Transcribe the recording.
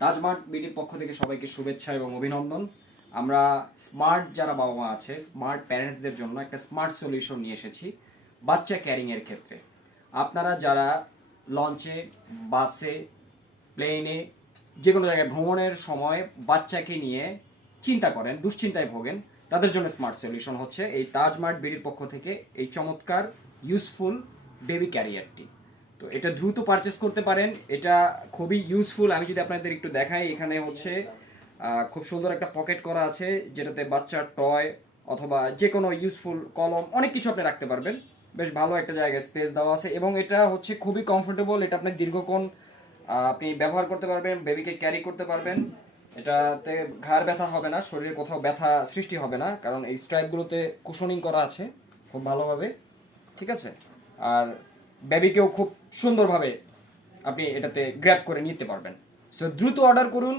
তাজমার্ট বিডির পক্ষ থেকে সবাইকে শুভেচ্ছা এবং অভিনন্দন। আমরা স্মার্ট যারা বাবা মা আছে, স্মার্ট প্যারেন্টসদের জন্য একটা স্মার্ট সলিউশন নিয়ে এসেছি বাচ্চা ক্যারিংয়ের ক্ষেত্রে। আপনারা যারা লঞ্চে, বাসে, প্লেনে, যে কোনো জায়গায় ভ্রমণের সময় বাচ্চাকে নিয়ে চিন্তা করেন, দুশ্চিন্তায় ভোগেন, তাদের জন্য স্মার্ট সলিউশন হচ্ছে এই তাজমার্ট বিডির পক্ষ থেকে এই চমৎকার ইউজফুল বেবি ক্যারিয়ারটি। তো এটা দ্রুত পারচেস করতে পারেন, এটা খুবই ইউজফুল। আমি যদি আপনাদের একটু দেখাই, এখানে হচ্ছে খুব সুন্দর একটা পকেট করা আছে যেটাতে বাচ্চার টয় অথবা যে কোনো ইউজফুল কলম অনেক কিছু আপনি রাখতে পারবেন। বেশ ভালো একটা জায়গায় স্পেস দেওয়া আছে এবং এটা হচ্ছে খুবই কমফোর্টেবল। এটা আপনি দীর্ঘক্ষণ আপনি ব্যবহার করতে পারবেন, বেবিকে ক্যারি করতে পারবেন। এটাতে ঘাড় ব্যথা হবে না, শরীরে কোথাও ব্যথা সৃষ্টি হবে না, কারণ এই স্ট্রাইপগুলোতে কুশনিং করা আছে খুব ভালোভাবে। ঠিক আছে, আর বেবিকেও খুব সুন্দরভাবে আপনি এটাতে গ্র্যাব করে নিতে পারবেন। সো দ্রুত অর্ডার করুন।